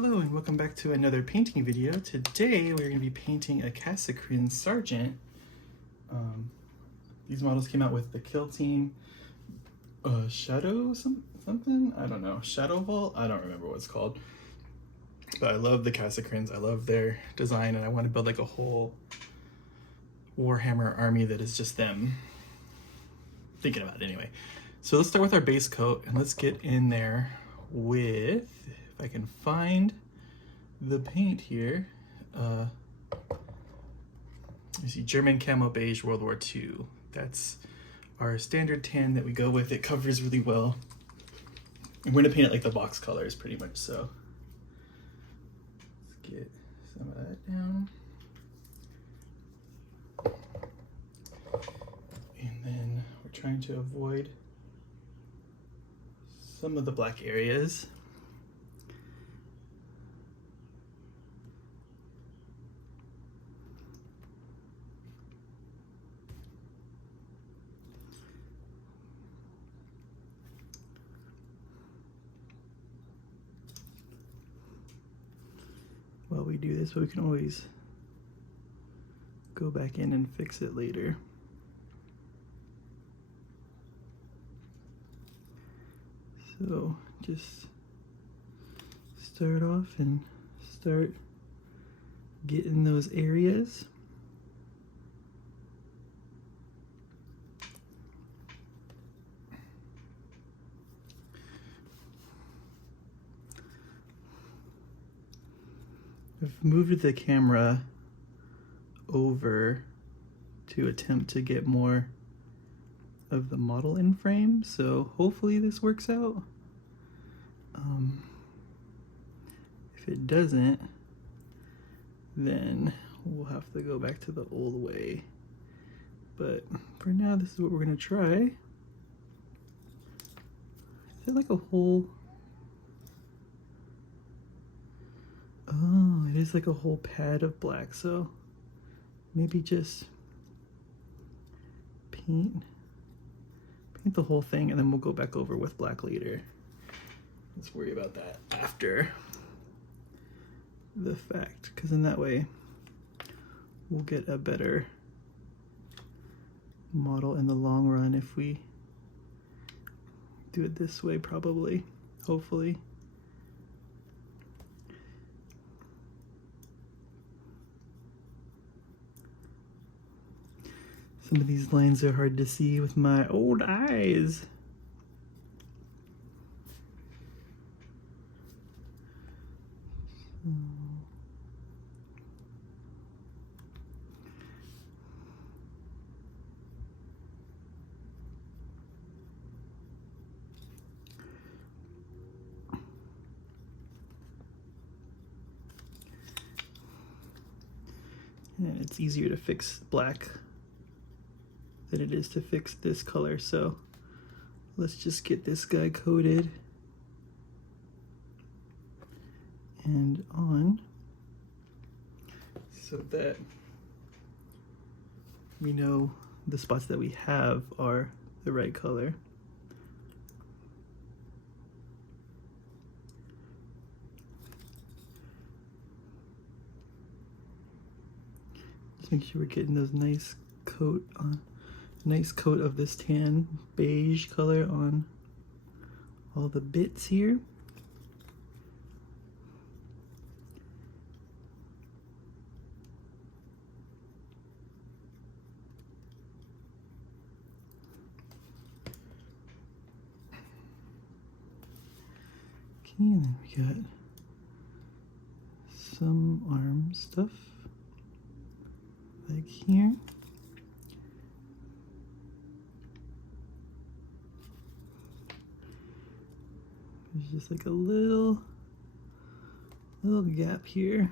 Hello and welcome back to another painting video. Today we're going to be painting a Kasrkin Sergeant. These models came out with the Kill Team Shadow something? I don't know. Shadow Vault? I don't remember what it's called. But I love the Kasrkins. I love their design and I want to build like a whole Warhammer army that is just them. Thinking about it anyway. So let's start with our base coat and let's get in there with, if I can find the paint here, you see German Camo Beige World War II. That's our standard tan that we go with. It covers really well. And we're gonna paint it like the box colors pretty much, so. Let's get some of that down. And then we're trying to avoid some of the black areas. While we do this, but we can always go back in and fix it later. So just start off and start getting those areas. I've moved the camera over to attempt to get more of the model in frame, so hopefully this works out. If it doesn't, then we'll have to go back to the old way. But for now, this is what we're gonna try. Is it like a whole... Oh, it is like a whole pad of black, so maybe just paint the whole thing and then we'll go back over with black later. Let's worry about that after the fact, because in that way we'll get a better model in the long run if we do it this way, probably, hopefully. Some of these lines are hard to see with my old eyes. And it's easier to fix black than it is to fix this color, so let's just get this guy coated and on so that we know the spots that we have are the right color. Just make sure we're getting those nice coat of this tan beige color on all the bits here. Okay, and then we got some arm stuff like here. There's just like a little gap here.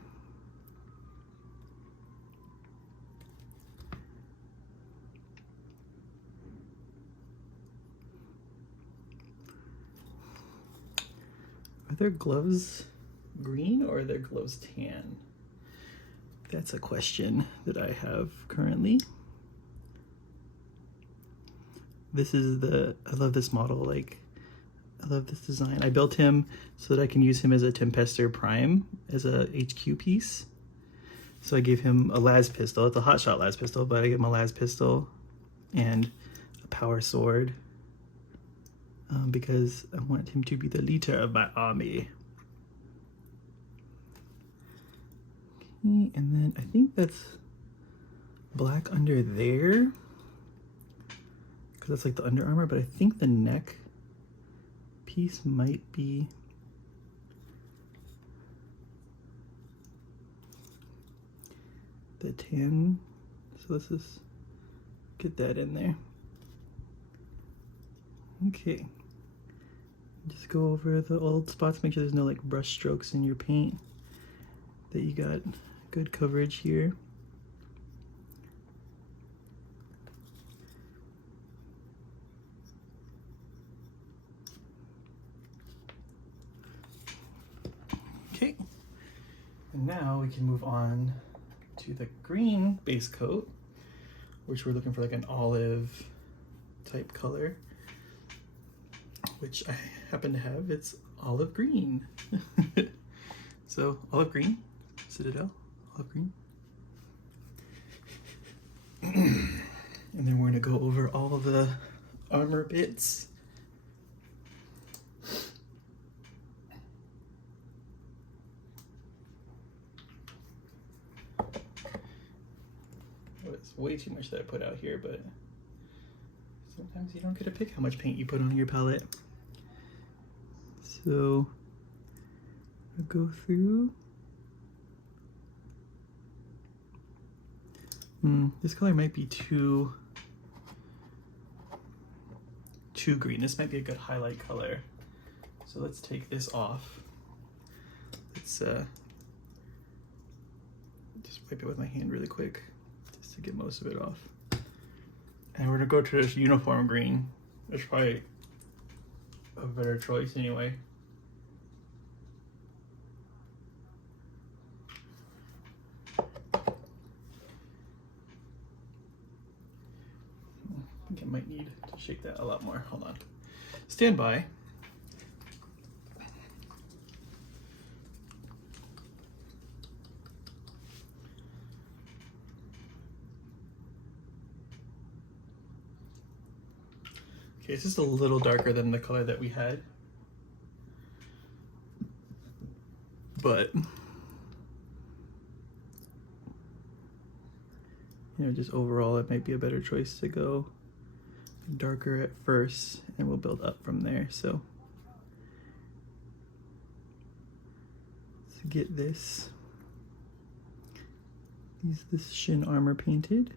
Are their gloves green or are their gloves tan? That's a question that I have currently. This is I love this model. Like, I love this design. I built him so that I can use him as a Tempester Prime, as a HQ piece. So I gave him a las pistol. It's a hotshot las pistol, but I gave him a las pistol and a power sword because I want him to be the leader of my army. Okay, and then I think that's black under there because that's like the under armor, but I think the neck piece might be the tan, so let's just get that in there. Okay, just go over the old spots, make sure there's no like brush strokes in your paint, that you got good coverage here. Okay, and now we can move on to the green base coat, which we're looking for like an olive type color, which I happen to have. It's olive green. So olive green, Citadel, olive green. And then we're gonna go over all the armor bits. It's way too much that I put out here, but sometimes you don't get to pick how much paint you put on your palette. So I'll go through. This color might be too green. This might be a good highlight color. So let's take this off. Let's just wipe it with my hand really quick just to get most of it off. And we're gonna go to this uniform green. It's probably a better choice anyway. I think I might need to shake that a lot more. Hold on. Stand by. Okay, it's just a little darker than the color that we had. But, just overall it might be a better choice to go darker at first and we'll build up from there. So let's get this shin armor painted.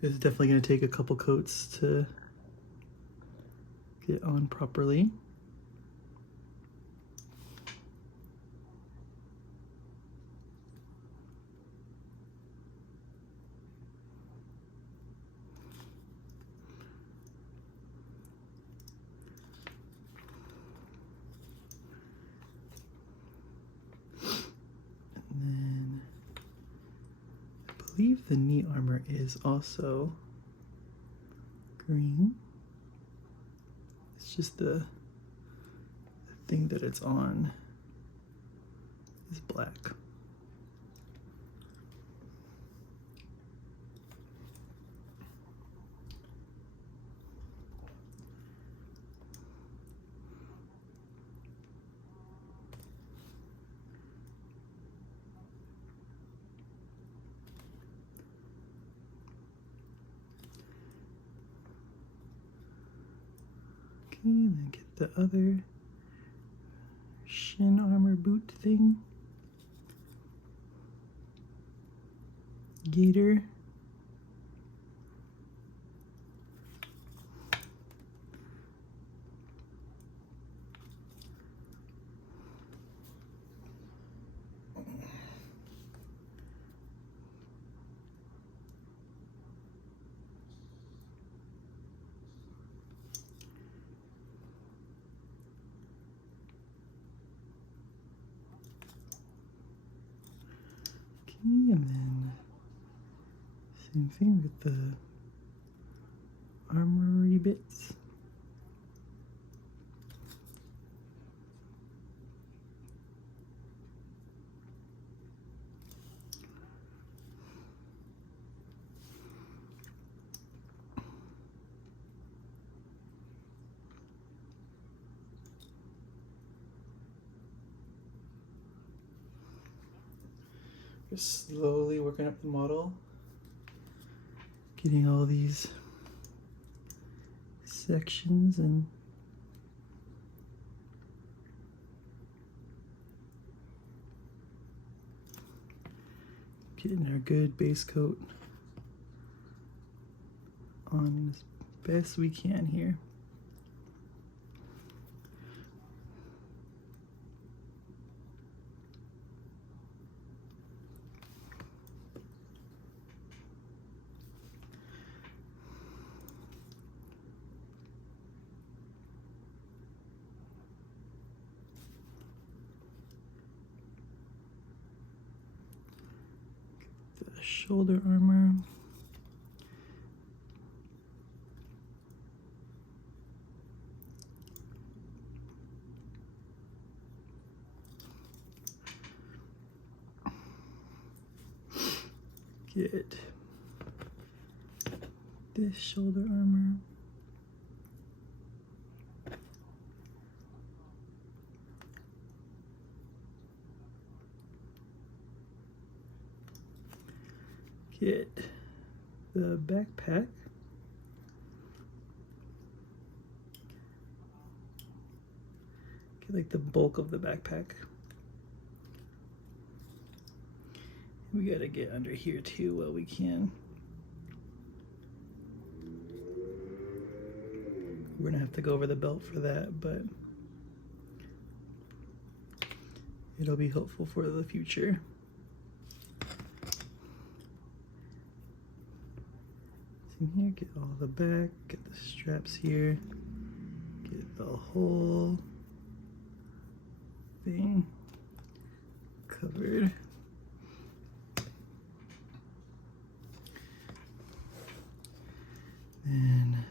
This is definitely going to take a couple coats to get on properly. I believe the knee armor is also green. It's just the thing that it's on is black. And then get the other shin armor boot thing. Gator. And then Same thing with the armory bits. Just slowly working up the model, getting all these sections and getting our good base coat on as best we can here. The shoulder armor. Get this shoulder armor. Get the backpack. Get like the bulk of the backpack. We gotta get under here too while we can. We're gonna have to go over the belt for that, but it'll be helpful for the future. In here, get all the back, get the straps here, get the whole thing covered. Then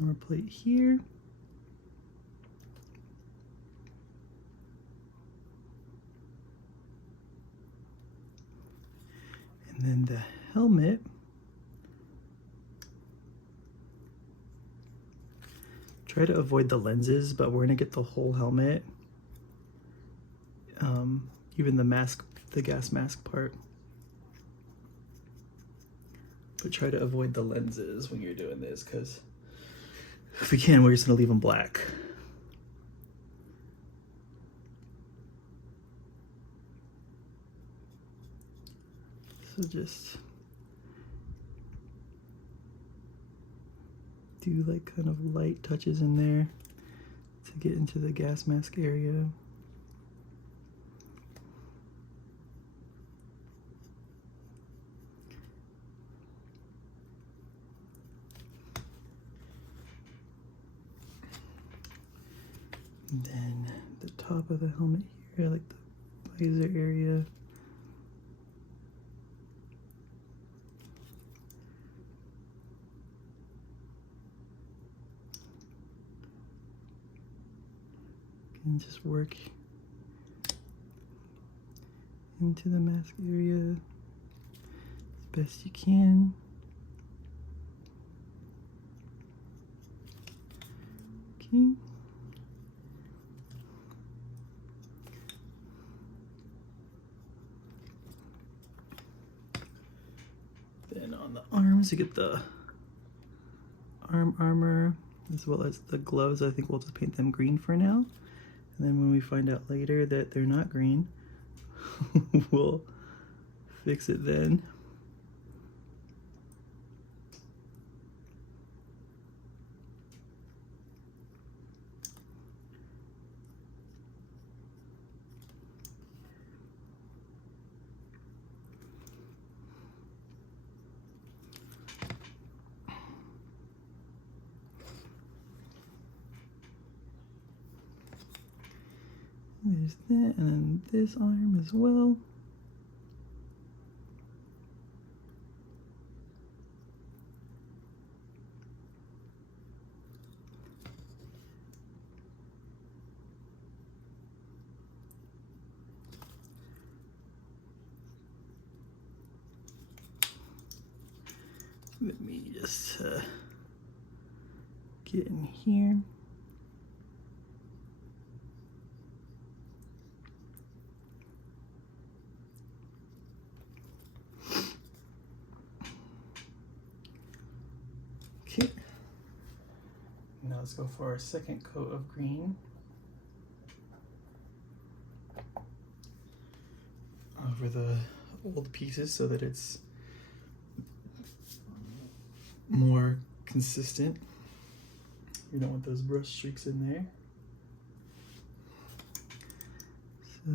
armor plate here. And then the helmet. Try to avoid the lenses, but we're gonna get the whole helmet. Even the mask, the gas mask part. But try to avoid the lenses when you're doing this, because if we can, we're just gonna leave them black. So just do like kind of light touches in there to get into the gas mask area. And then the top of the helmet here, like the visor area. And just work into the mask area as best you can. Okay. Then on the arms, you get the arm armor as well as the gloves. I think we'll just paint them green for now. And then when we find out later that they're not green, we'll fix it then. There's that, and then this arm as well. Let me just get in here. Okay. Now let's go for our second coat of green. Over the old pieces so that it's more consistent. You don't want those brush streaks in there. So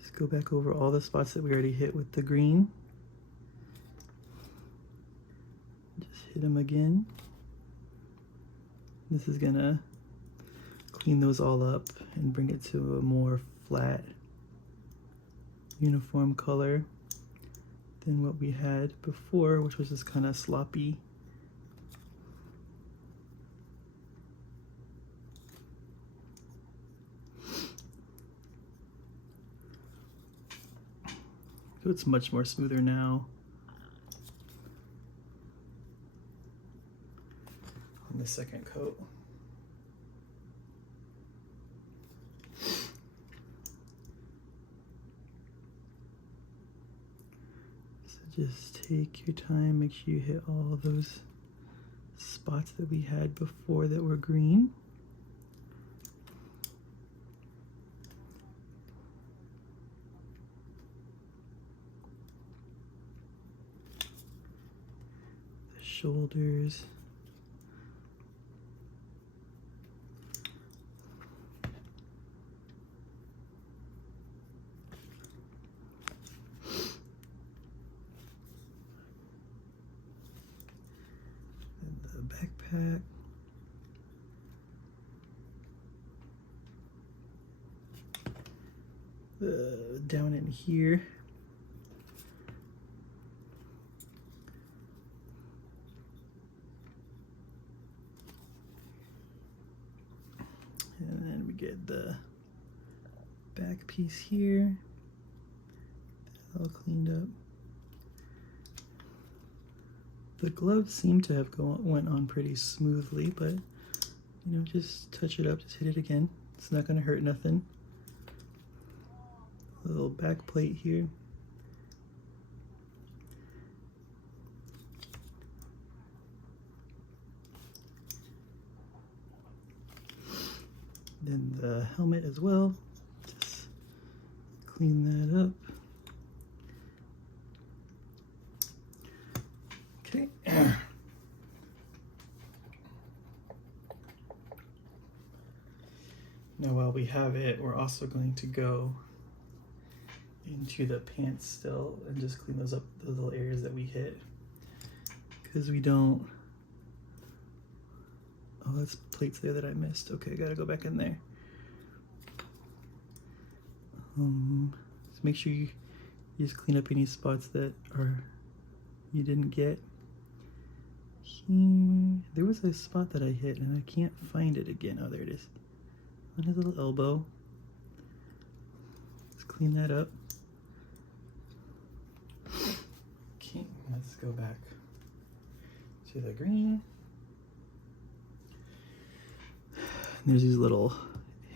just go back over all the spots that we already hit with the green. Just hit them again. This is gonna clean those all up and bring it to a more flat, uniform color than what we had before, which was just kind of sloppy. So it's much more smoother now. On the second coat. Just take your time, make sure you hit all those spots that we had before that were green. The shoulders. Backpack. Down in here. And then we get the back piece here. All cleaned up. The gloves seem to have went on pretty smoothly, but you know, just touch it up, just hit it again. It's not gonna hurt nothing. A little back plate here. Then the helmet as well. Just clean that up. Okay. Now while we have it, we're also going to go into the pants still and just clean those up, the little areas that we hit. Because we don't... Oh, that's plates there that I missed. Okay, gotta go back in there. Just make sure you just clean up any spots that you didn't get. Here, there was a spot that I hit and I can't find it again. Oh, there it is. On his little elbow. Let's clean that up. Okay, let's go back to the green. There's these little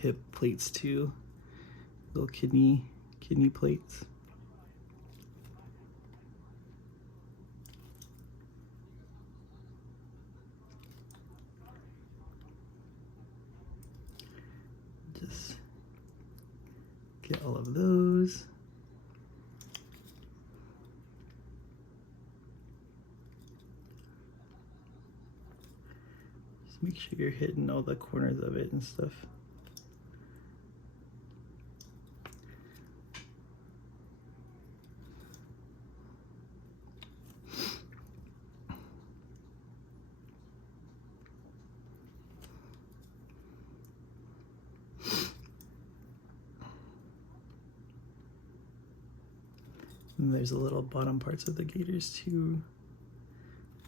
hip plates too, little kidney plates. Just get all of those. Just make sure you're hitting all the corners of it and stuff. And there's the little bottom parts of the gaiters too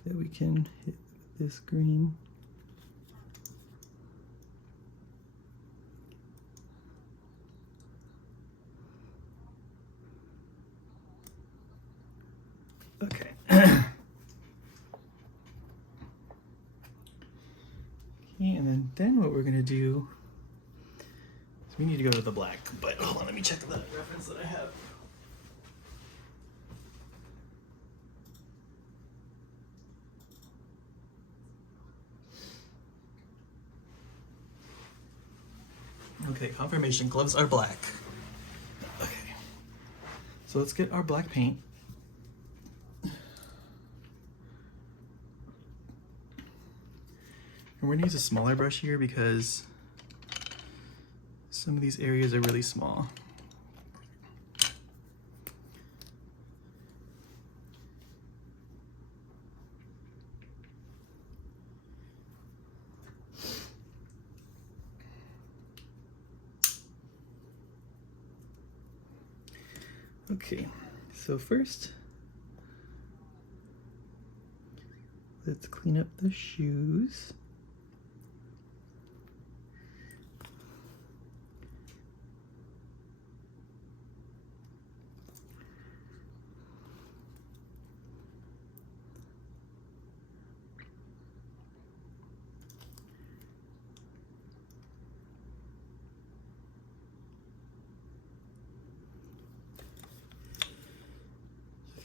that we can hit with this green. Okay, and then what we're gonna do is we need to go to the black, but hold on, let me check the reference that I have. Okay, confirmation, gloves are black. Okay, so let's get our black paint. And we're gonna use a smaller brush here because some of these areas are really small. Okay, so first, let's clean up the shoes.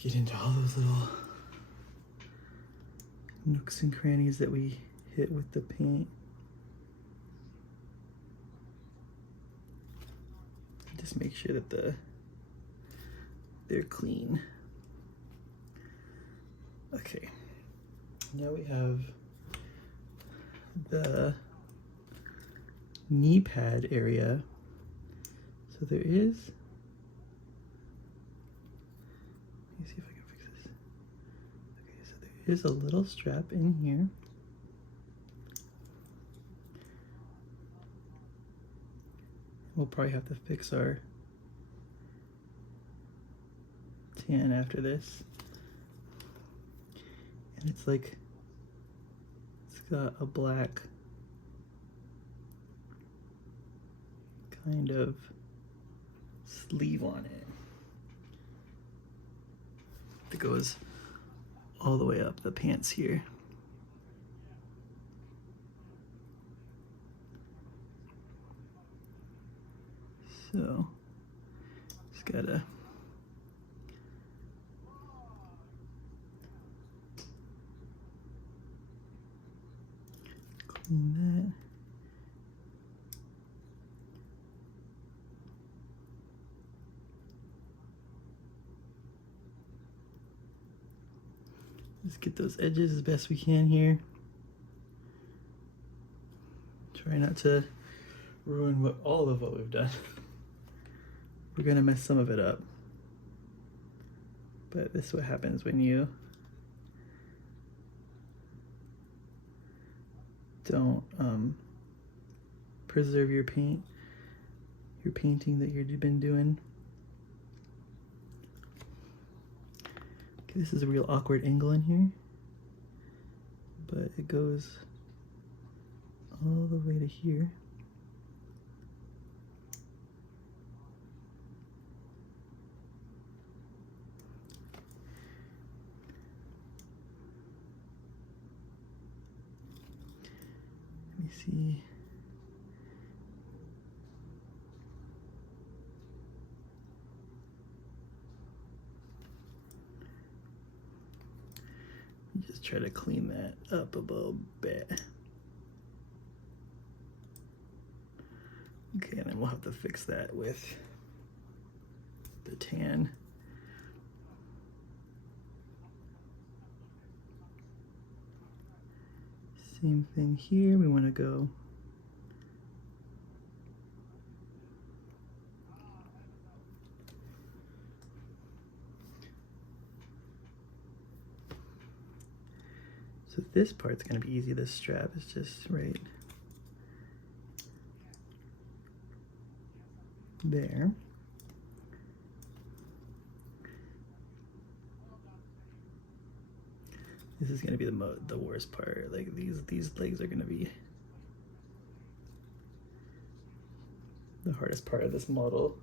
Get into all those little nooks and crannies that we hit with the paint. Just make sure that they're clean. Okay, now we have the knee pad area. So there is, let me see if I can fix this. Okay, so there is a little strap in here. We'll probably have to fix our tan after this. And it's like, it's got a black kind of sleeve on it that goes all the way up the pants here. So just gotta clean that. Let's get those edges as best we can here. Try not to ruin all of what we've done. We're gonna mess some of it up. But this is what happens when you don't preserve your painting that you've been doing. Okay, this is a real awkward angle in here, but it goes all the way to here. Let me see. Just try to clean that up a little bit. Okay, and then we'll have to fix that with the tan. Same thing here, we want to go so this part's going to be easy. This strap is just right there. This is going to be the worst part. Like these legs are going to be the hardest part of this model.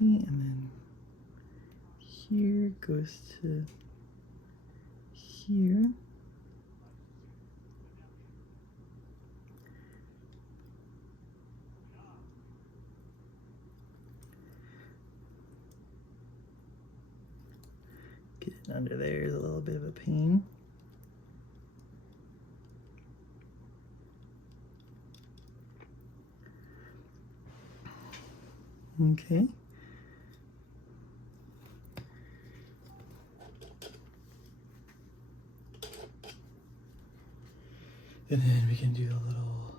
and then here goes to here. Getting under there is a little bit of a pain. Okay. And then we can do a little,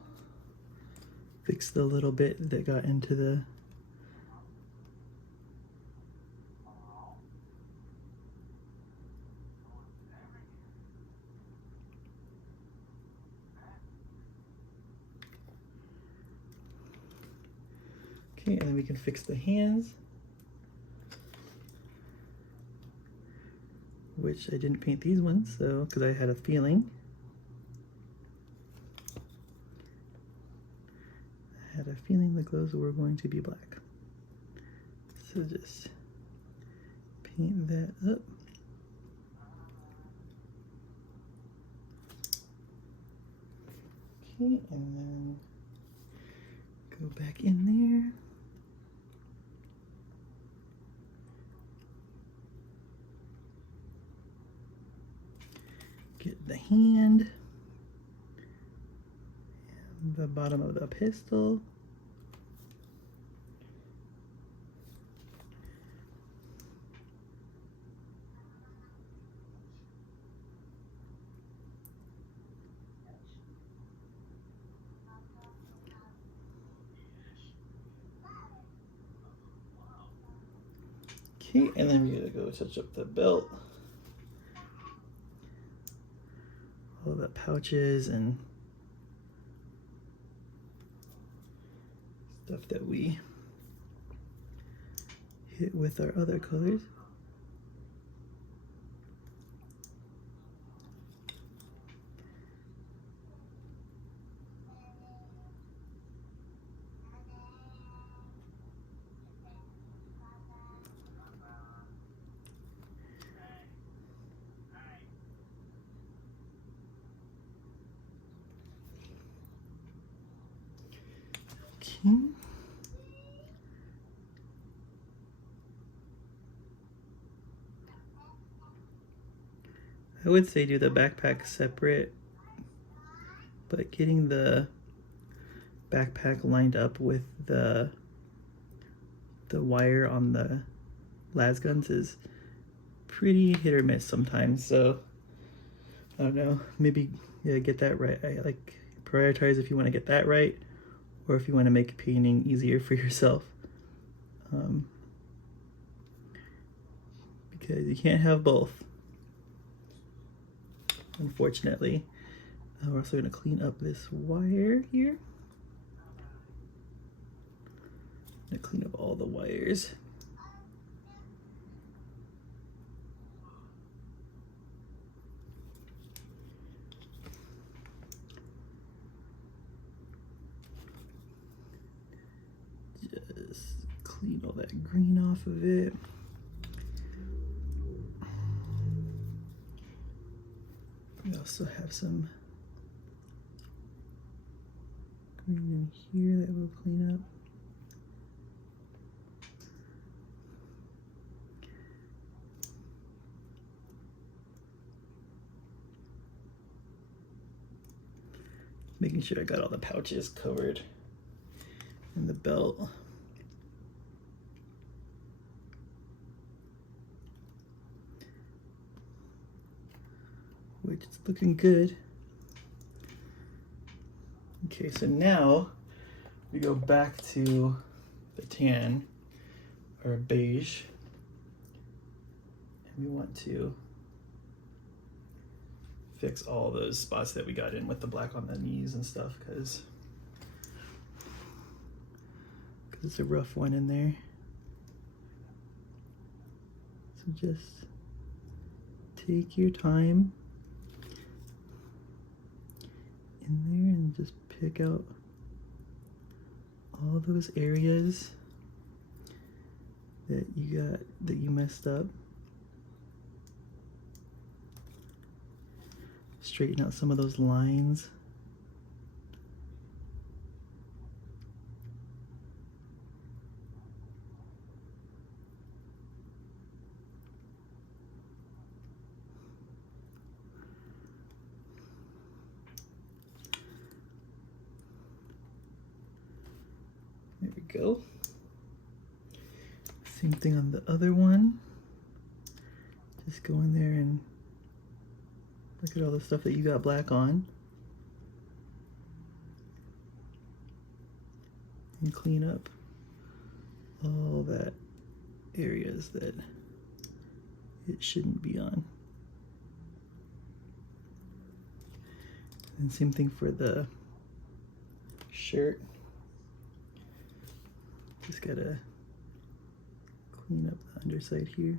fix the little bit that got into the okay, and then we can fix the hands, which I didn't paint these ones, so because I had a feeling. I had a feeling the gloves were going to be black. So just paint that up. Okay, and then go back in there. Get the hand, and the bottom of the pistol. Okay, and then we gotta go touch up the belt. All the pouches and stuff that we hit with our other colors. Okay. I would say do the backpack separate, but getting the backpack lined up with the wire on the las guns is pretty hit or miss sometimes. So I don't know, maybe get that right. I like prioritize if you want to get that right, or if you want to make painting easier for yourself. Because you can't have both, unfortunately. We're also going to clean up this wire here. I'm going to clean up all the wires. Just clean all that green off of it. We also have some green in here that we'll clean up. Making sure I got all the pouches covered in the belt. Which is looking good. Okay, so now we go back to the tan or beige, and we want to fix all those spots that we got in with the black on the knees and stuff, because it's a rough one in there. So just take your time in there and just pick out all those areas that you messed up. Straighten out some of those lines. There we go. Same thing on the other one. Just go in there and look at all the stuff that you got black on. And clean up all that areas that it shouldn't be on. And same thing for the shirt. Just gotta clean up the underside here.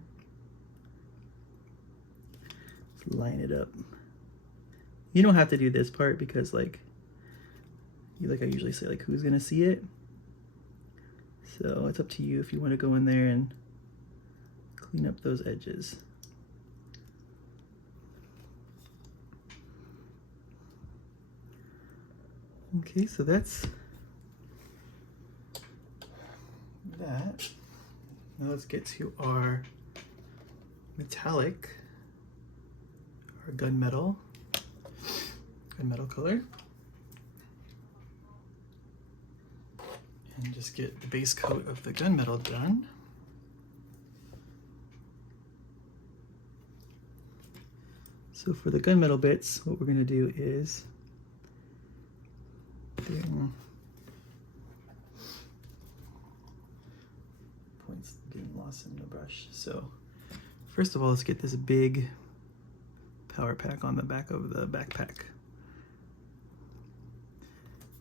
Just line it up. You don't have to do this part because like I usually say, like, who's gonna see it? So it's up to you if you want to go in there and clean up those edges. Okay, so that's that. Now let's get to our metallic, our gunmetal color. And just get the base coat of the gunmetal done. So for the gunmetal bits, what we're going to do is points getting lost in the brush. So first of all, let's get this big power pack on the back of the backpack.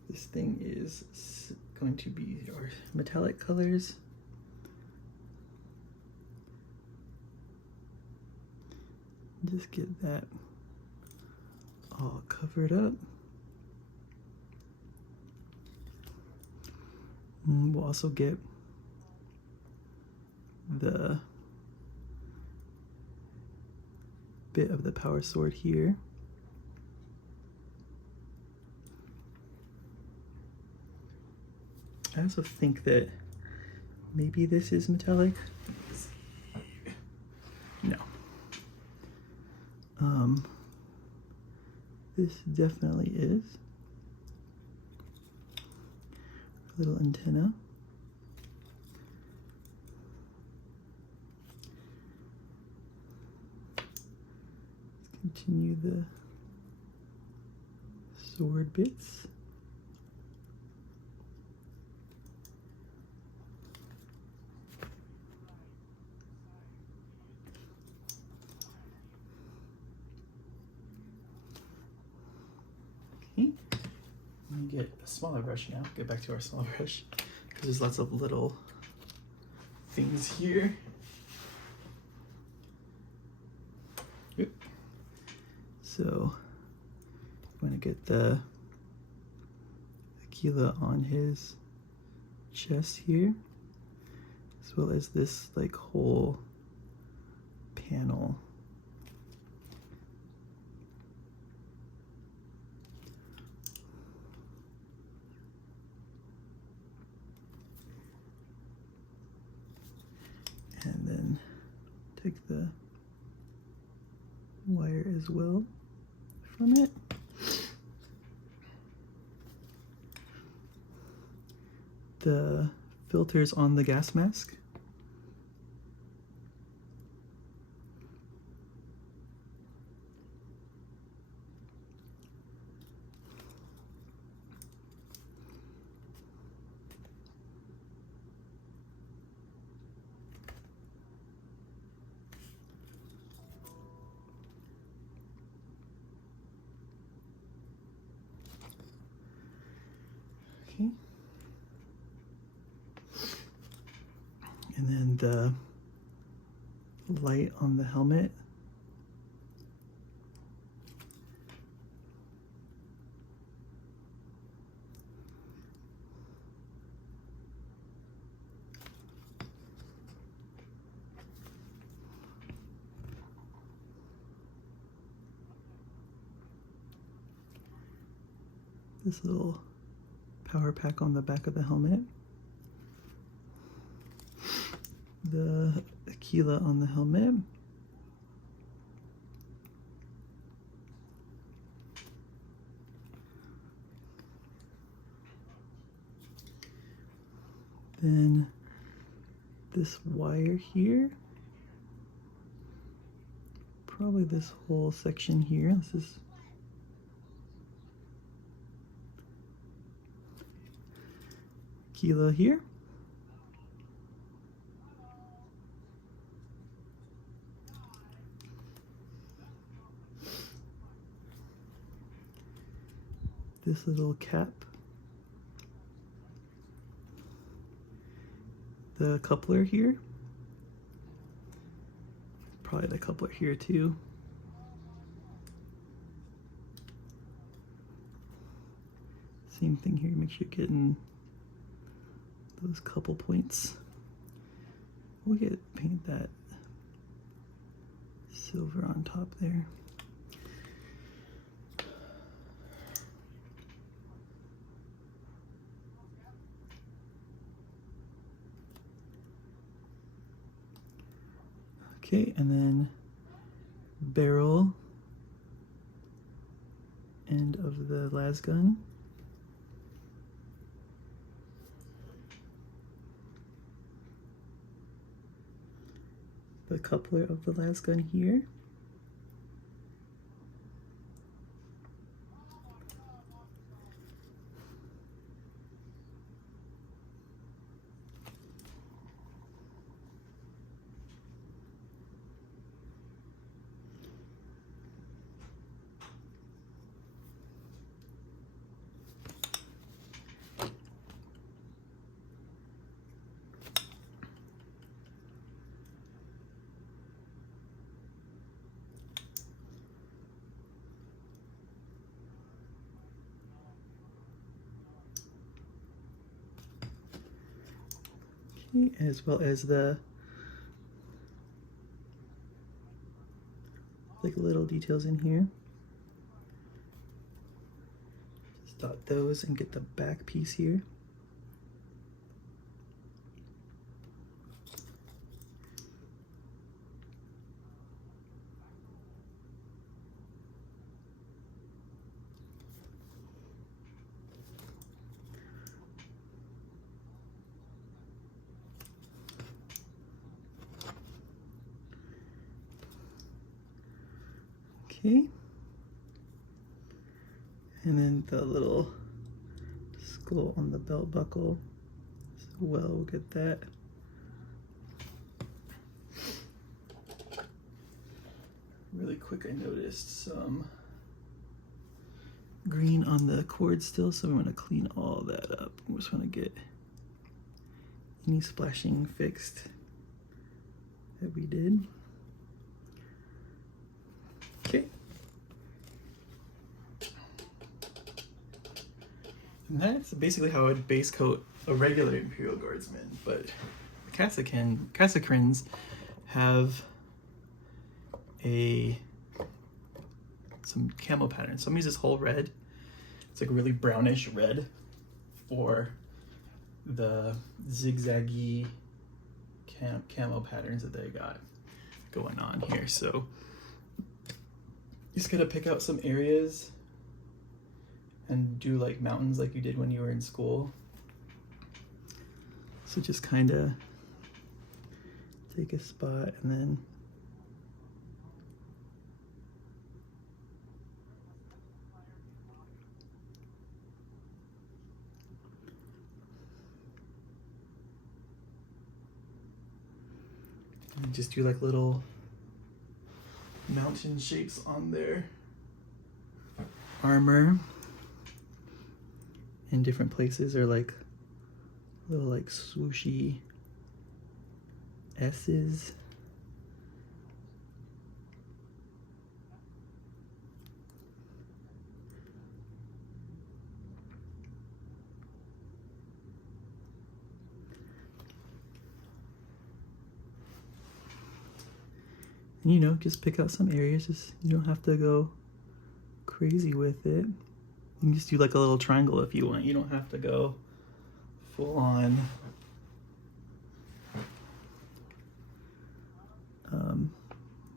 This thing is going to be our metallic colors. Just get that all covered up. And we'll also get the bit of the power sword here. I also think that maybe this is metallic. No. This definitely is. Little antenna. Let's continue the sword bits. Get a smaller brush now. Get back to our smaller brush because there's lots of little things here. Oop. So I'm going to get the Aquila on his chest here, as well as this like whole panel. And then take the wire as well from it. The filters on the gas mask. Okay. And then the light on the helmet. this little power pack on the back of the helmet. The Aquila on the helmet. Then this wire here. Probably this whole section here. This is Aquila here. This little cap. The coupler here. Probably the coupler here too. Same thing here, make sure you're getting those couple points. We'll paint that silver on top there. Okay, and then barrel end of the las gun. The coupler of the las gun here. Okay, as well as the like little details in here. Just dot those and get the back piece here. Okay, and then the little skull on the belt buckle as well, we'll get that. Really quick, I noticed some green on the cord still, so we want to clean all that up. We just want to get any splashing fixed that we did. Okay. And that's basically how I'd base coat a regular Imperial Guardsman, but the Kasrkins have some camo patterns. Some use this whole red. It's like really brownish red for the zigzaggy camo patterns that they got going on here. So you just gotta pick out some areas and do like mountains like you did when you were in school. So just kind of take a spot and then just do like little mountain shapes on their armor in different places, or like little like swooshy S's. And, you know, just pick out some areas. Just, you don't have to go crazy with it. You can just do like a little triangle if you want. You don't have to go full on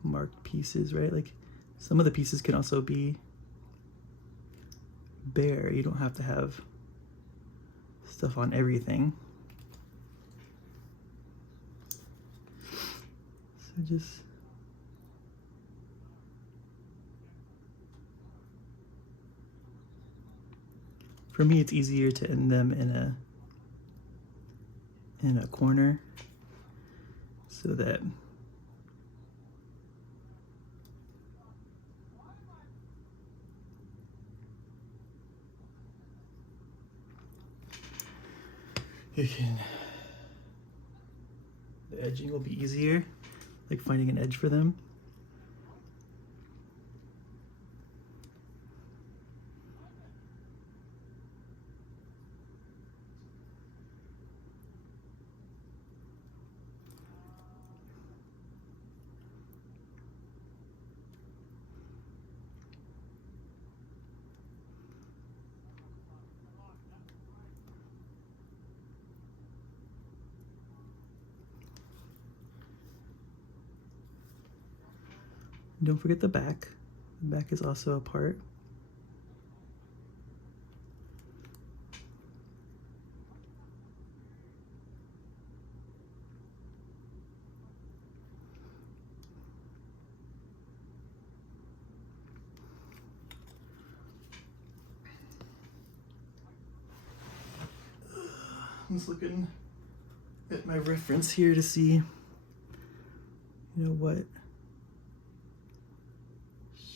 marked pieces, right? Like some of the pieces can also be bare. You don't have to have stuff on everything. So just for me, it's easier to end them in a corner so that you can, the edging will be easier, like finding an edge for them. Don't forget the back. The back is also a part. I'm just looking at my reference here to see, you know, what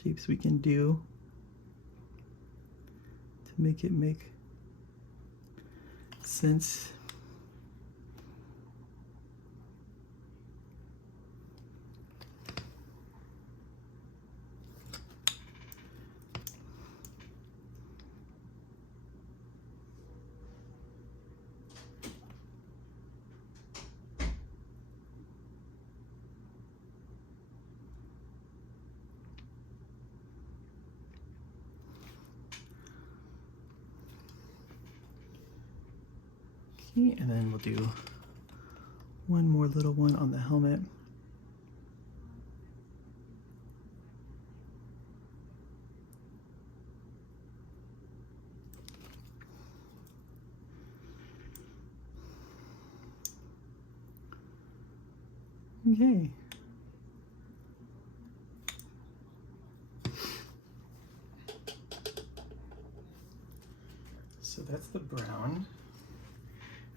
shapes we can do to make it make sense. And then we'll do one more little one on the helmet. Okay. So that's the brown.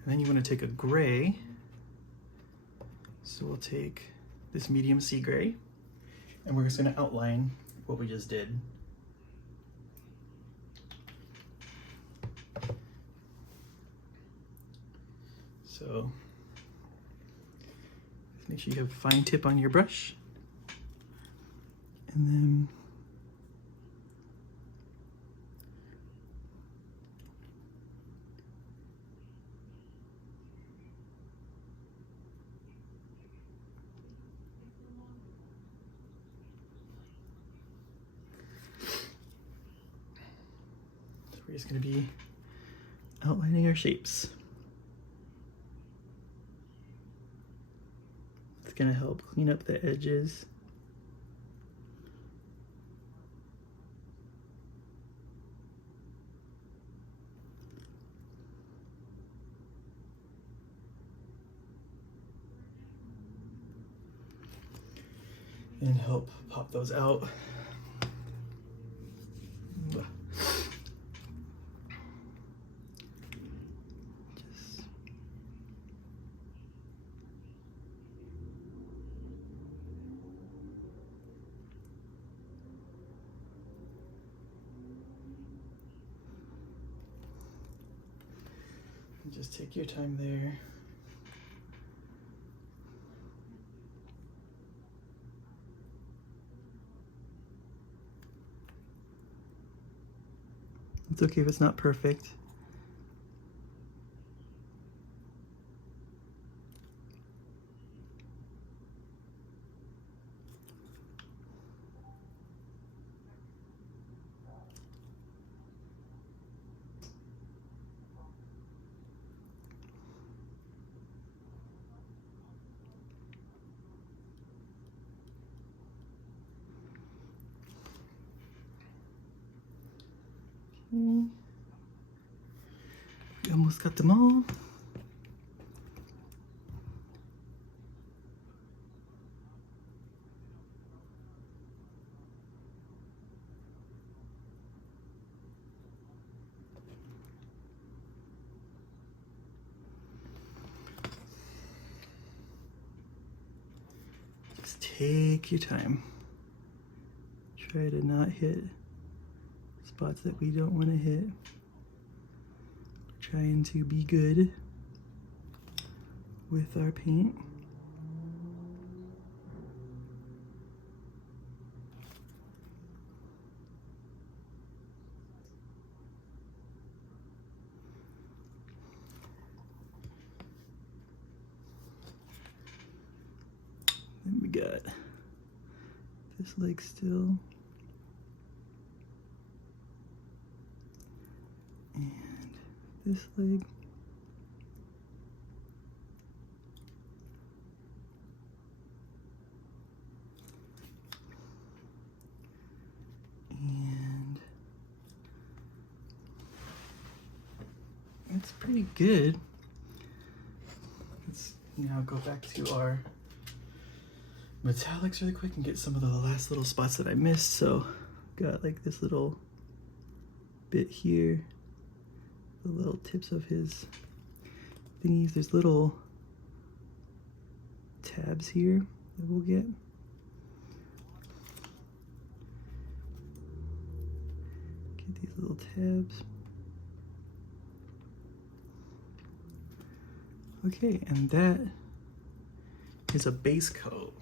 And then you want to take a gray. So we'll take this medium sea gray, and we're just going to outline what we just did. So make sure you have a fine tip on your brush. And then we're just going to be outlining our shapes. It's going to help clean up the edges. And help pop those out. Just take your time there. It's okay if it's not perfect. We almost got them all. Just take your time. Try to not hit spots that we don't want to hit. Trying to be good with our paint. Then we got this leg still. And this leg. And it's pretty good. Let's now go back to our metallics really quick and get some of the last little spots that I missed. So got like this little bit here, the little tips of his thingies. There's little tabs here that we'll get. Get these little tabs. Okay, and that is a base coat.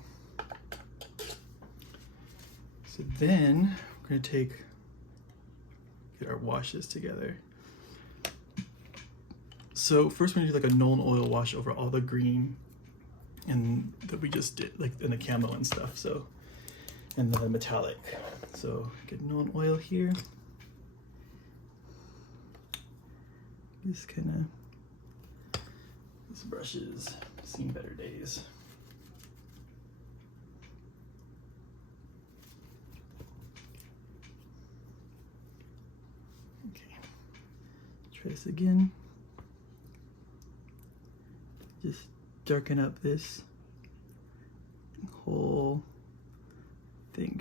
So then we're gonna get our washes together. So first we're gonna do like a Nuln Oil wash over all the green and that we just did, like in the camo and stuff. So, and the metallic. So get Nuln Oil here. Just kind of, this brush has seen better days. Try this again. Just darken up this whole thing.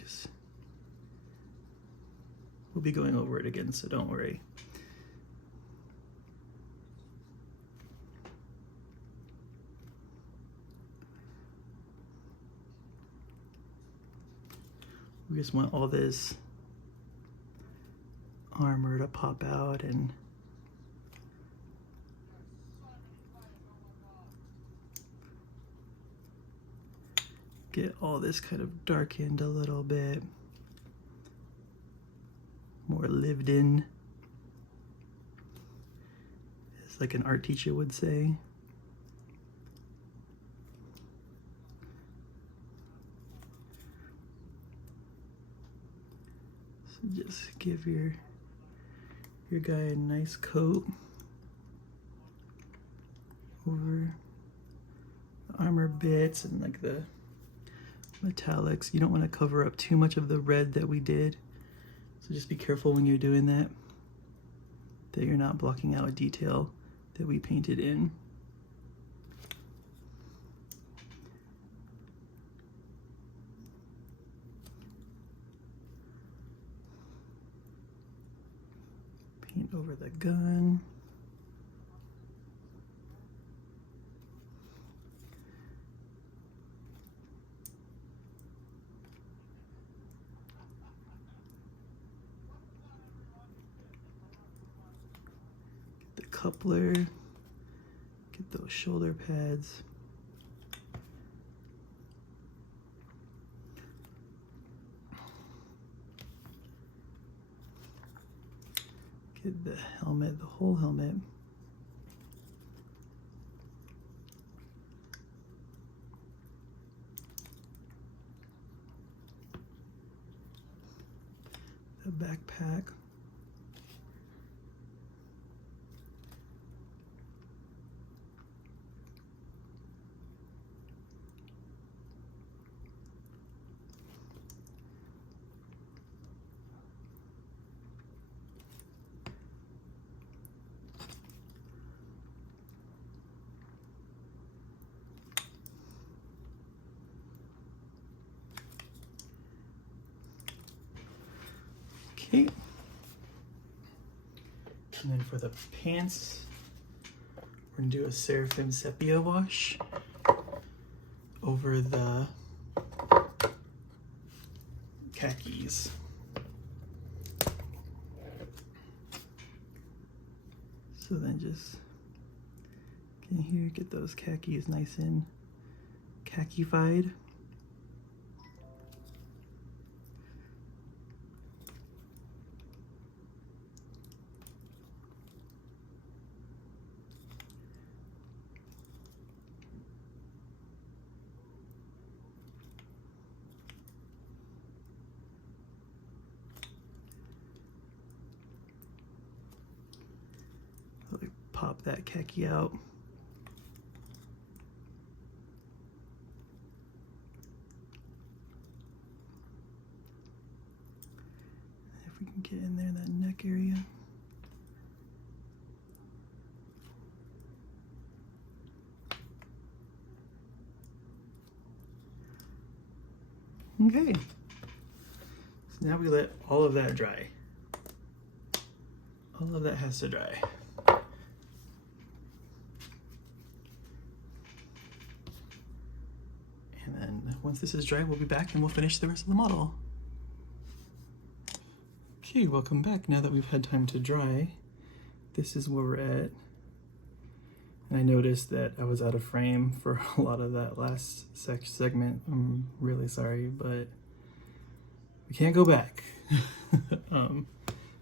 We'll be going over it again, so don't worry. We just want all this armor to pop out and get all this kind of darkened a little bit, more lived in, as like an art teacher would say. So just give your guy a nice coat over the armor bits and like the metallics. You don't want to cover up too much of the red that we did, so just be careful when you're doing that you're not blocking out a detail that we painted in. Paint over the gun. Coupler, get those shoulder pads. Get the helmet, the whole helmet. The backpack. Okay. And then for the pants, we're gonna do a Seraphim Sepia wash over the khakis. So then just get in here, get those khakis nice and khaki-fied. Like pop that khaki out. If we can get in there, that neck area. Okay. So now we let all of that dry. All of that has to dry. And then once this is dry, we'll be back and we'll finish the rest of the model. Okay, welcome back. Now that we've had time to dry, this is where we're at. And I noticed that I was out of frame for a lot of that last segment. I'm really sorry, but we can't go back. I'm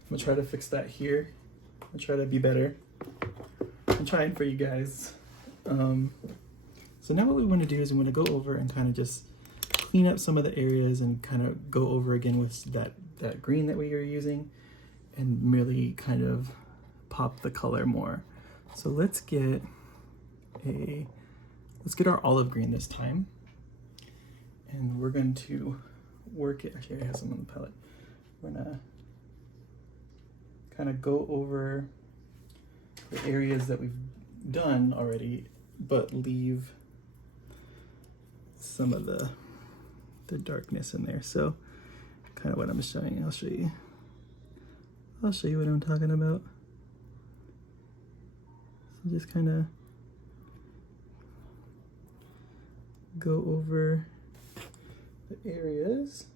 gonna try to fix that here. I'll try to be better. I'm trying for you guys. So now what we want to do is we want to go over and kind of just clean up some of the areas and kind of go over again with that green that we are using and really kind of pop the color more. So let's get our olive green this time. And we're going to work it. Actually, I have some on the palette. We're gonna kind of go over the areas that we've done already, but leave some of the darkness in there. So kind of what I'm showing, I'll show you what I'm talking about. So just kind of go over the areas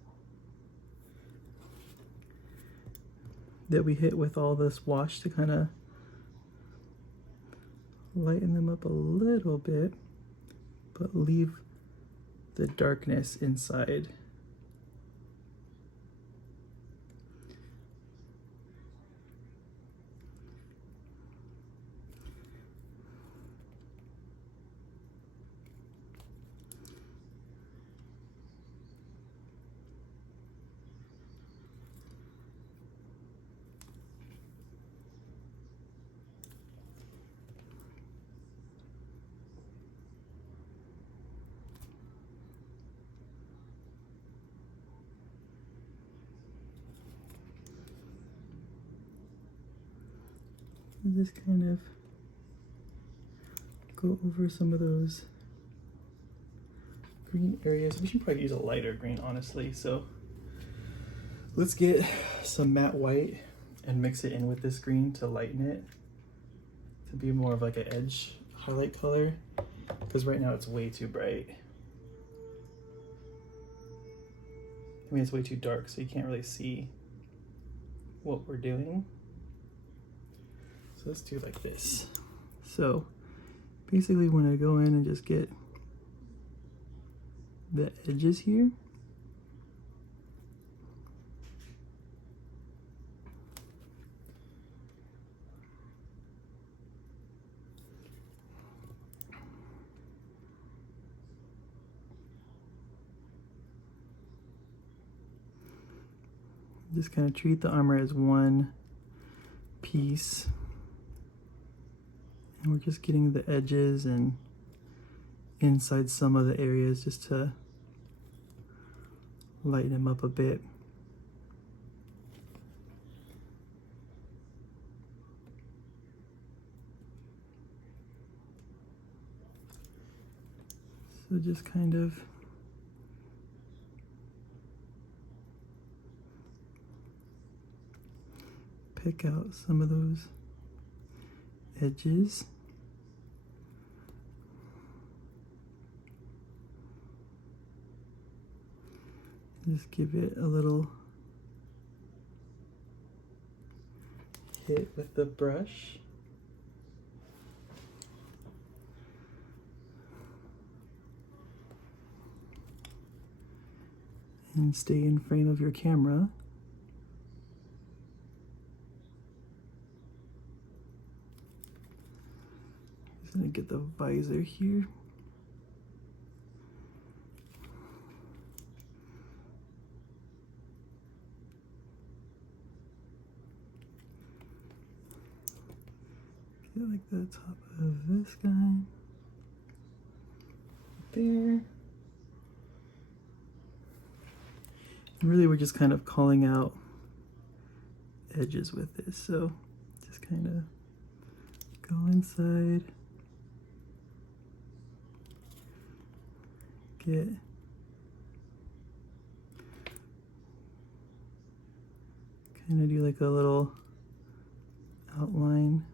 that we hit with all this wash to kind of lighten them up a little bit, but leave the darkness inside. Just kind of go over some of those green areas. We should probably use a lighter green, honestly. So let's get some matte white and mix it in with this green to lighten it, to be more of like an edge highlight color, because right now it's way too bright. I mean, it's way too dark, so you can't really see what we're doing. So let's do like this. So basically when I go in and just get the edges here, just kind of treat the armor as one piece. And we're just getting the edges and inside some of the areas just to lighten them up a bit. So just kind of pick out some of those edges. Just give it a little hit with the brush. And stay in frame of your camera. Just gonna get the visor here. Get like the top of this guy. There. Really, we're just kind of calling out edges with this, so just kind of go inside, get kind of do like a little outline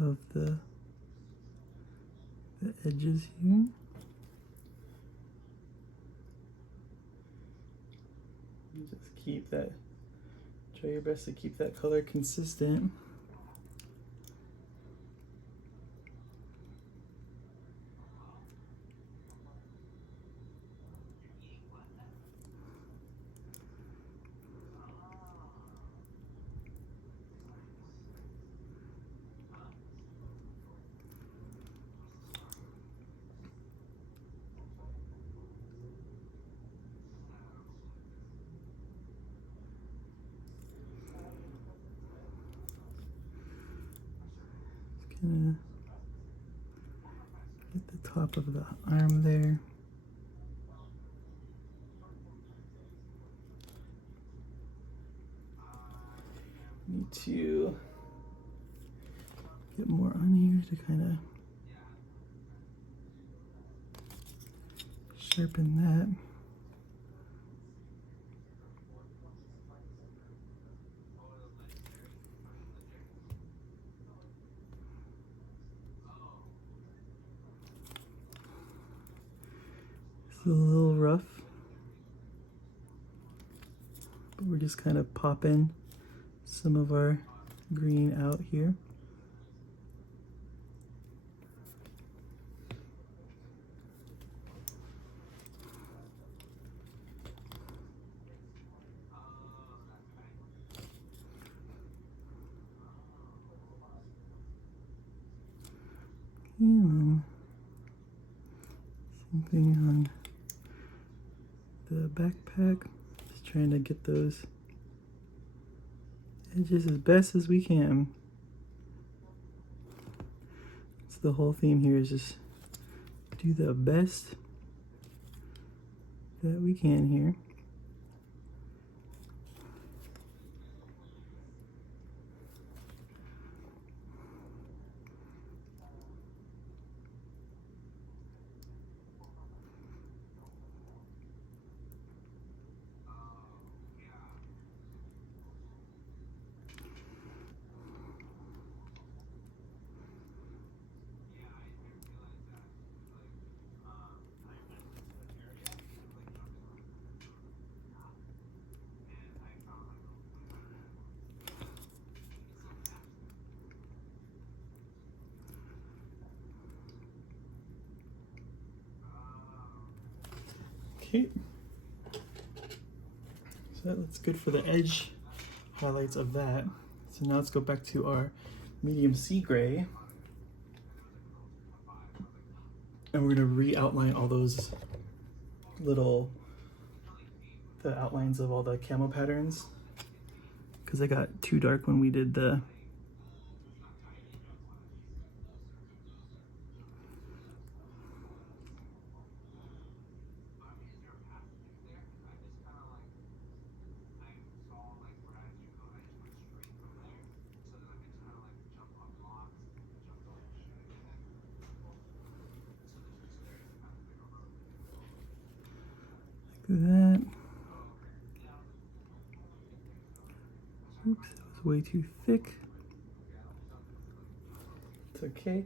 of the edges here. Just keep that, try your best to keep that color consistent. Gonna get the top of the arm there. Need to get more on here to kind of sharpen that. It's a little rough, but we're just kind of popping some of our green out here. And same thing on the backpack, just trying to get those edges as best as we can. That's the whole theme here, is just do the best that we can here. Okay, so that's good for the edge highlights of that. So now let's go back to our medium sea gray, and we're gonna re-outline all those little, the outlines of all the camo patterns, because I got too dark when we did the that. Oops, that was It's way too thick. It's okay.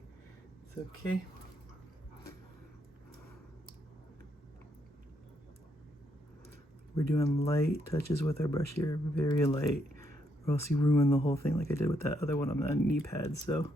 It's okay. We're doing light touches with our brush here, very light, or else you ruin the whole thing like I did with that other one on the knee pad. So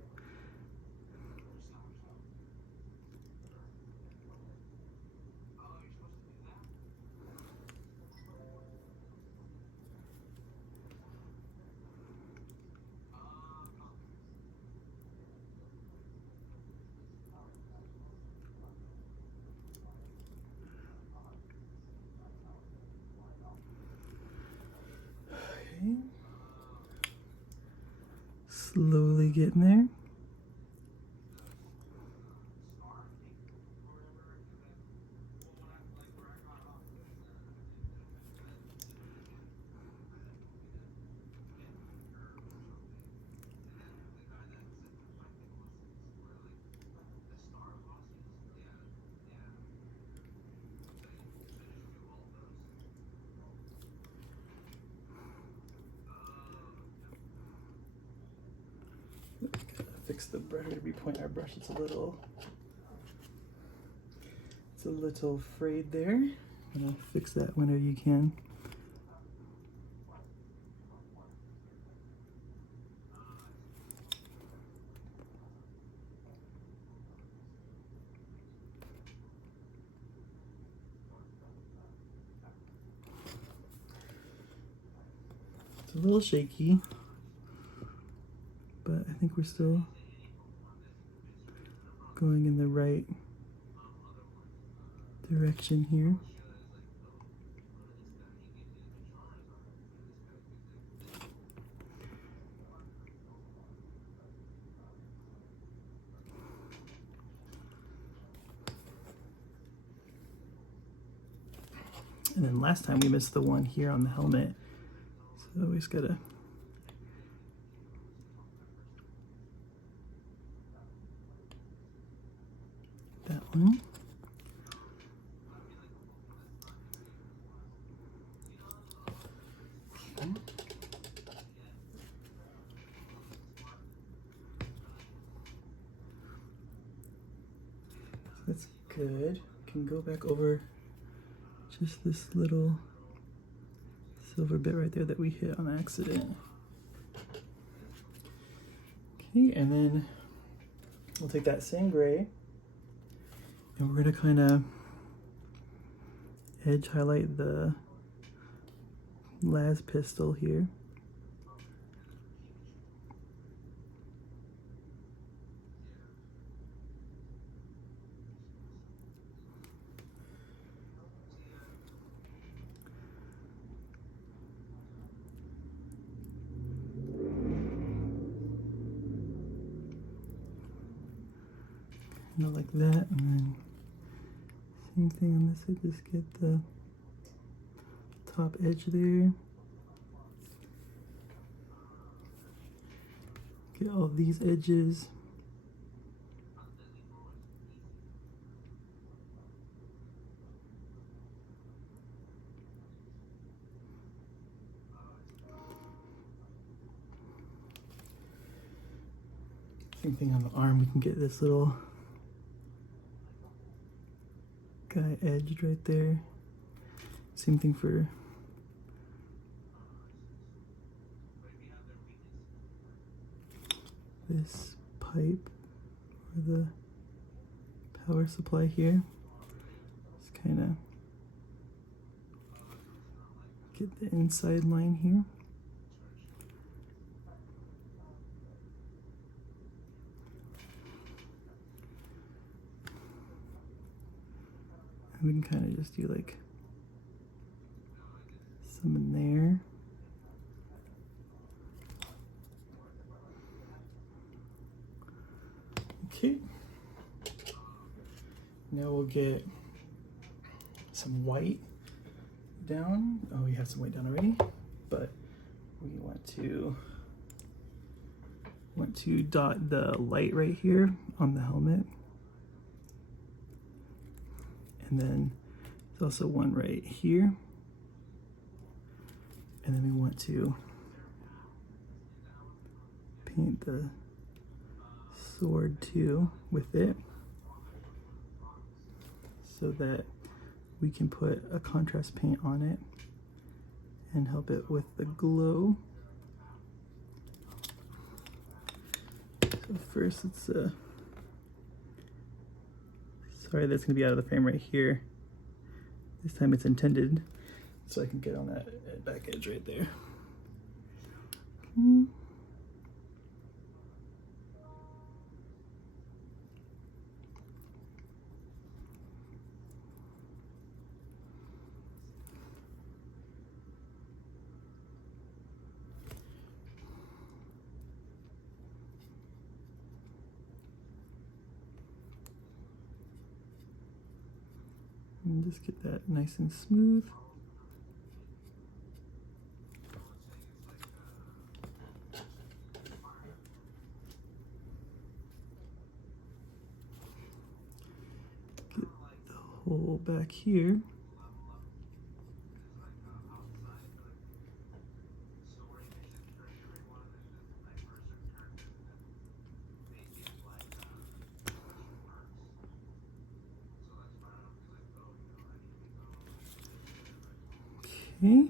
okay. Slowly getting there. Fix the brush. We repoint our brush. It's a little frayed there. Fix that whenever you can. It's a little shaky, but I think we're still going in the right direction here. And then last time we missed the one here on the helmet, so we just gotta that one. Okay. So that's good. Can go back over just this little silver bit right there that we hit on accident. Okay, and then we'll take that same gray and we're gonna kind of edge highlight the las pistol here. Like that, and then same thing on this side, just get the top edge there. Get all these edges. Same thing on the arm, we can get this little guy edged right there. Same thing for this pipe or the power supply here. Just kind of get the inside line here. We can kind of just do like some in there. Okay. Now we'll get some white down. Oh, we have some white down already, but we want to dot the light right here on the helmet. And then there's also one right here. And then we want to paint the sword too with it, so that we can put a contrast paint on it and help it with the glow. So first it's sorry, that's gonna be out of the frame right here. This time it's intended so I can get on that back edge right there. And just get that nice and smooth. Get the hole back here. Okay.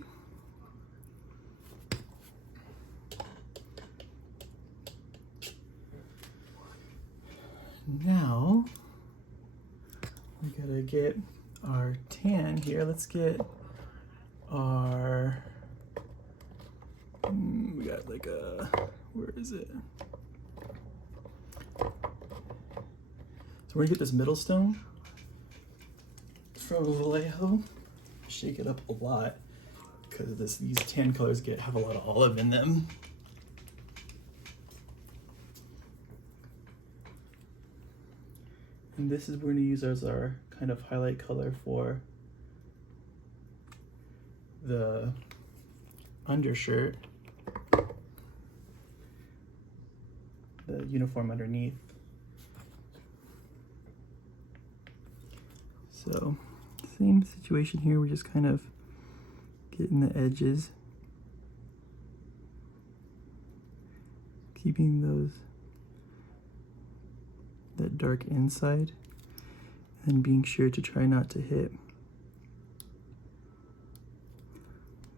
Now we gotta get our tan here. Let's get our, we got like a, where is it? So we're gonna get this middle stone from Vallejo. Shake it up a lot because these tan colors have a lot of olive in them. And this is we're going to use as our kind of highlight color for the undershirt, the uniform underneath. So same situation here, we're just kind of getting the edges, keeping that dark inside, and being sure to try not to hit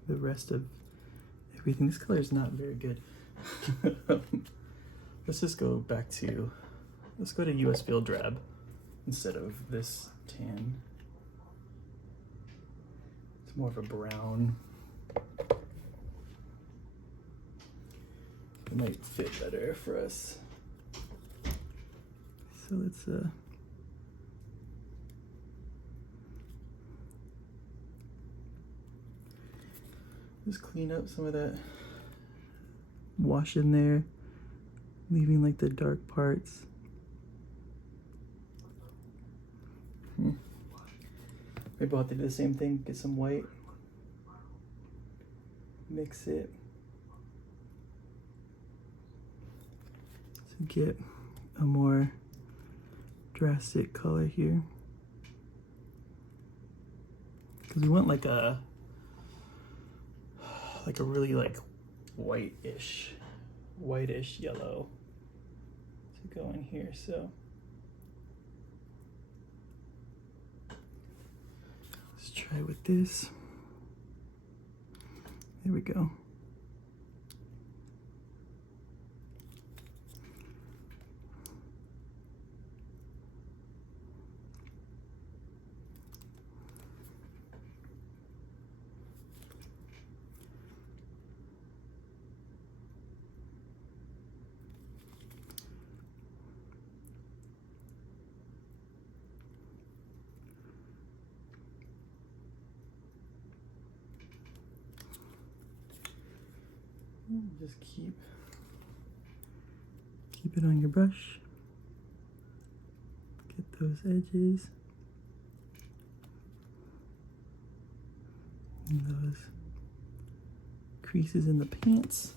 the rest of everything. This color is not very good. Let's just go back to, let's go to US Field Drab instead of this tan. It's more of a brown. It might fit better for us. So let's just clean up some of that wash in there, leaving like the dark parts. Maybe I'll have to do the same thing, get some white, mix it to get a more drastic color here. Because we want like a really like whitish yellow to go in here. So let's try with this. There we go. Just keep it on your brush. Get those edges and those creases in the pants.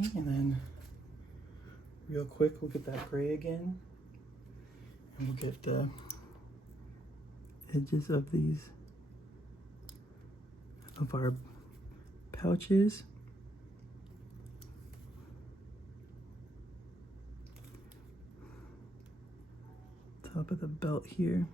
Okay, and then real quick, we'll get that gray again. And we'll get the edges of these, of our pouches. Top of the belt here.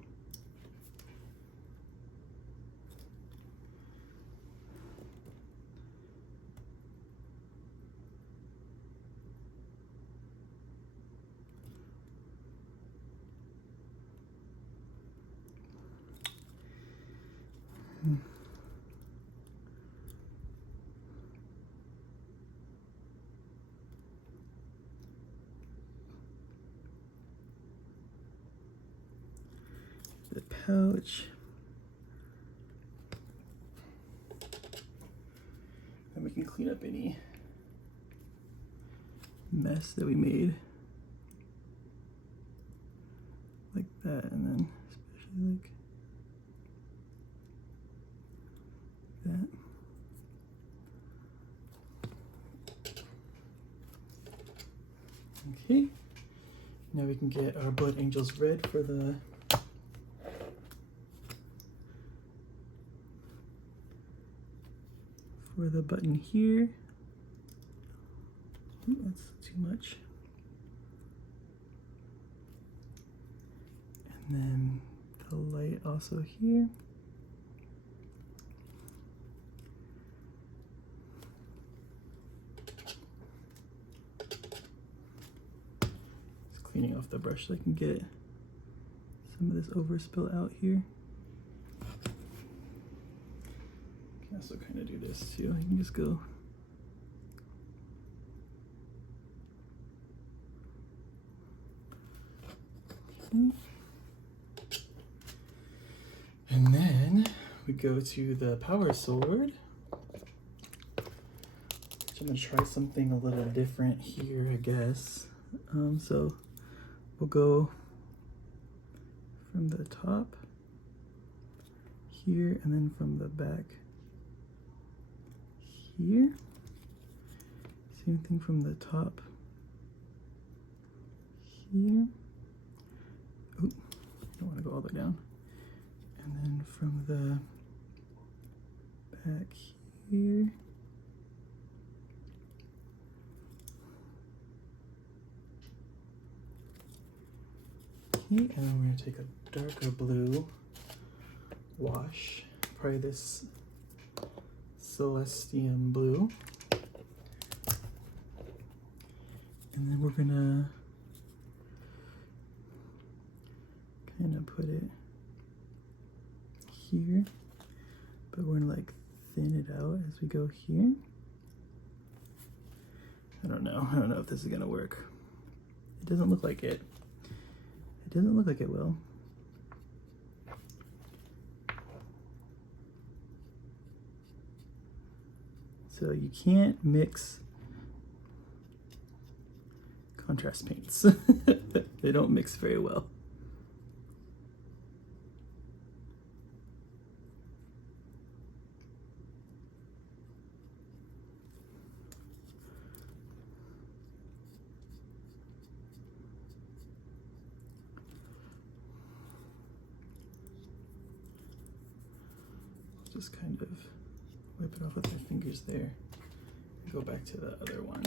The pouch. And we can clean up any mess that we made. Like that, and then especially like that. Okay, now we can get our Blood Angels red for the button here. Ooh, that's too much. And then the light also here. Just cleaning off the brush so I can get some of this overspill out here. You can also kind of do this too. You can just go and then we go to the power sword. I'm gonna try something a little different here, I guess. So we'll go from the top here and then from the back here. Same thing from the top here. Oop, don't want to go all the way down. And then from the back here. Okay, and then we're going to take a darker blue wash, probably this Celestium blue. And then we're going to kind of put it here, but we're going to like thin it out as we go here. I don't know if this is going to work. It doesn't look like it. It doesn't look like it will. So you can't mix contrast paints. They don't mix very well. Just kind of wipe it off with my fingers there. Go back to the other one.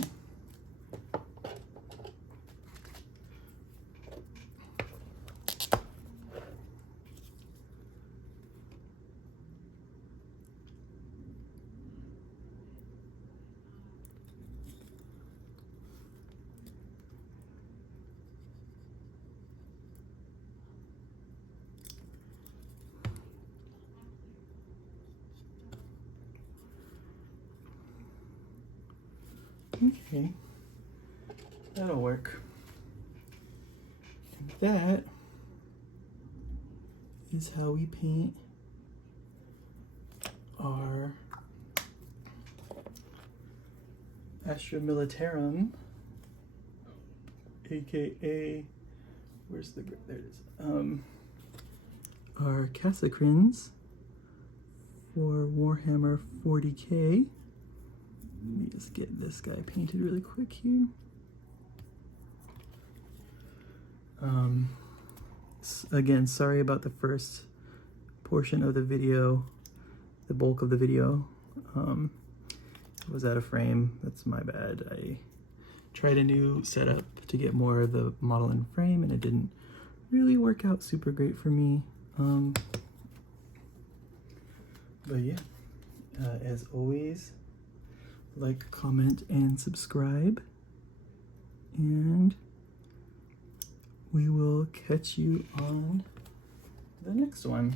Okay, that'll work. And that is how we paint our Astra Militarum, aka, where's the, there it is, our Kasrkins for Warhammer 40K. Let me just get this guy painted really quick here. Again, sorry about the first portion of the video, the bulk of the video. It was out of frame, that's my bad. I tried a new setup to get more of the model in frame and it didn't really work out super great for me. But yeah, as always, like, comment, and subscribe. And we will catch you on the next one.